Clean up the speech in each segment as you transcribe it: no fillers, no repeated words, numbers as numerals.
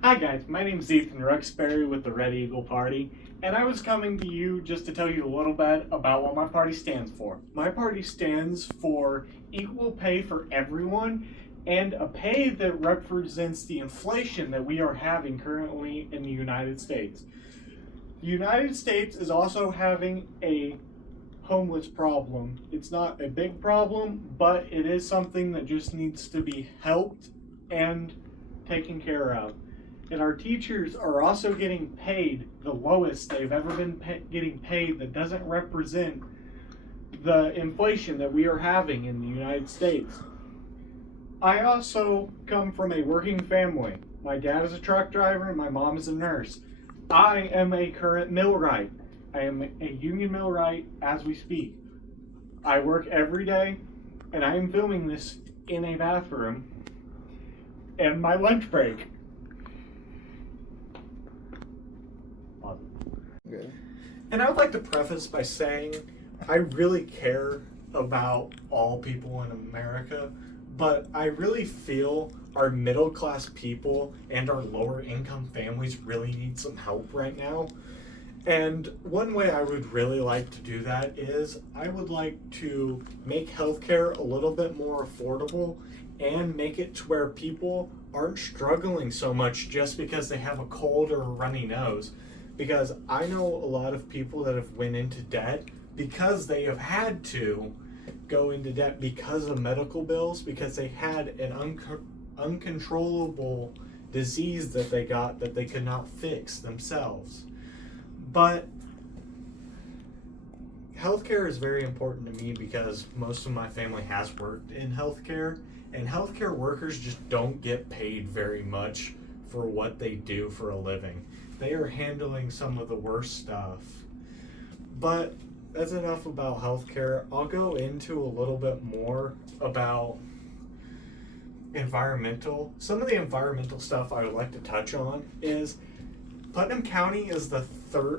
Hi guys, my name's Ethan Ruxbury with the Red Eagle Party, and I was coming to you just to tell you a little bit about what my party stands for. My party stands for equal pay for everyone and a pay that represents the inflation that we are having currently in the United States. The United States is also having a homeless problem. It's not a big problem, but it is something that just needs to be helped and taken care of. And our teachers are also getting paid the lowest they've ever been getting paid. That doesn't represent the inflation that we are having in the United States. I also come from a working family. My dad is a truck driver and my mom is a nurse. I am a current millwright. I am a union millwright as we speak. I work every day and I am filming this in a bathroom and my lunch break. Okay. And I would like to preface by saying I really care about all people in America, but I really feel our middle class people and our lower income families really need some help right now. And one way I would really like to do that is I would like to make healthcare a little bit more affordable and make it to where people aren't struggling so much just because they have a cold or a runny nose. Because I know a lot of people that have went into debt because they have had to go into debt because of medical bills, because they had an uncontrollable disease that they got that they could not fix themselves. But healthcare is very important to me because most of my family has worked in healthcare, and healthcare workers just don't get paid very much for what they do for a living. They are handling some of the worst stuff. But that's enough about healthcare. I'll go into a little bit more about environmental. Some of the environmental stuff I would like to touch on is Putnam County is the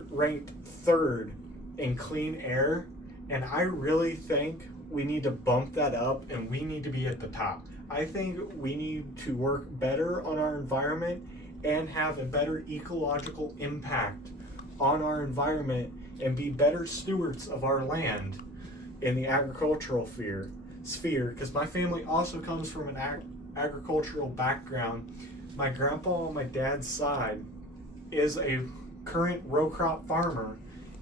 ranked third in clean air, and I really think we need to bump that up and we need to be at the top. I think we need to work better on our environment and have a better ecological impact on our environment and be better stewards of our land in the agricultural sphere, because my family also comes from an agricultural background. My grandpa on my dad's side is a current row crop farmer,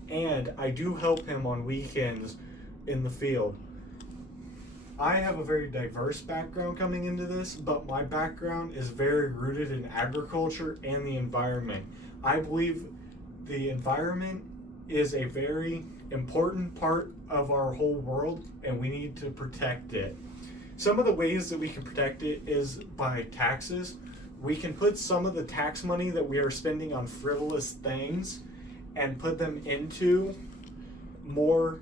and I do help him on weekends in the field. I have a very diverse background coming into this, but my background is very rooted in agriculture and the environment. I believe the environment is a very important part of our whole world, and we need to protect it. Some of the ways that we can protect it is by taxes. We can put some of the tax money that we are spending on frivolous things and put them into more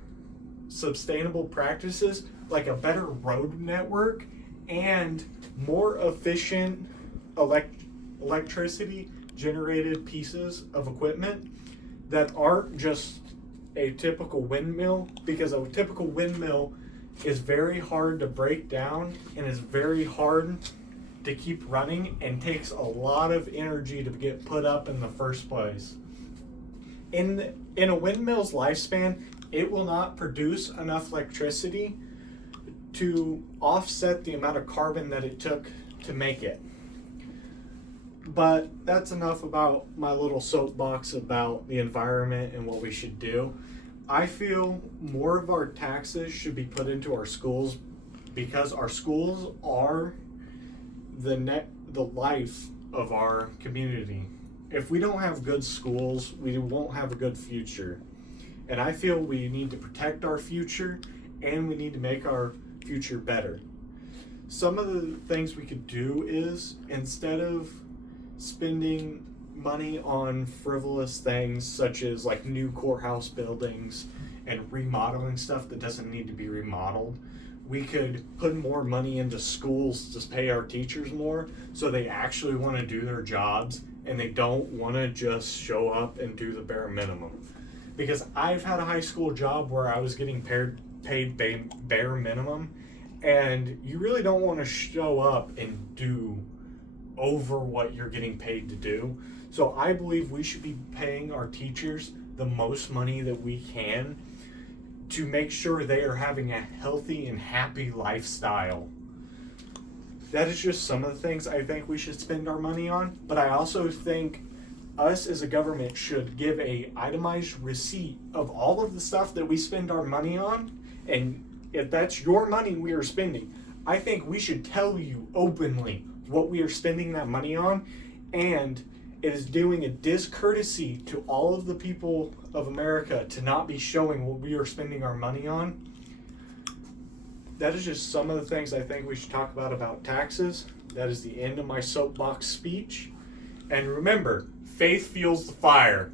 sustainable practices, like a better road network and more efficient electricity generated pieces of equipment that aren't just a typical windmill, because a typical windmill is very hard to break down and is very hard to keep running and takes a lot of energy to get put up in the first place. In a windmill's lifespan, it will not produce enough electricity to offset the amount of carbon that it took to make it. But that's enough about my little soapbox about the environment and what we should do. I feel more of our taxes should be put into our schools, because our schools are the life of our community. If we don't have good schools, we won't have a good future. And I feel we need to protect our future and we need to make our future better. Some of the things we could do is, instead of spending money on frivolous things such as like new courthouse buildings and remodeling stuff that doesn't need to be remodeled, we could put more money into schools to pay our teachers more so they actually want to do their jobs and they don't want to just show up and do the bare minimum. Because I've had a high school job where I was getting paid bare minimum, and you really don't want to show up and do over what you're getting paid to do. So I believe we should be paying our teachers the most money that we can to make sure they are having a healthy and happy lifestyle. That is just some of the things I think we should spend our money on, but I also think us as a government should give a itemized receipt of all of the stuff that we spend our money on, and if that's your money we are spending, I think we should tell you openly what we are spending that money on, and it is doing a discourtesy to all of the people of America to not be showing what we are spending our money on. That is just some of the things I think we should talk about taxes. That is the end of my soapbox speech. And remember, faith fuels the fire.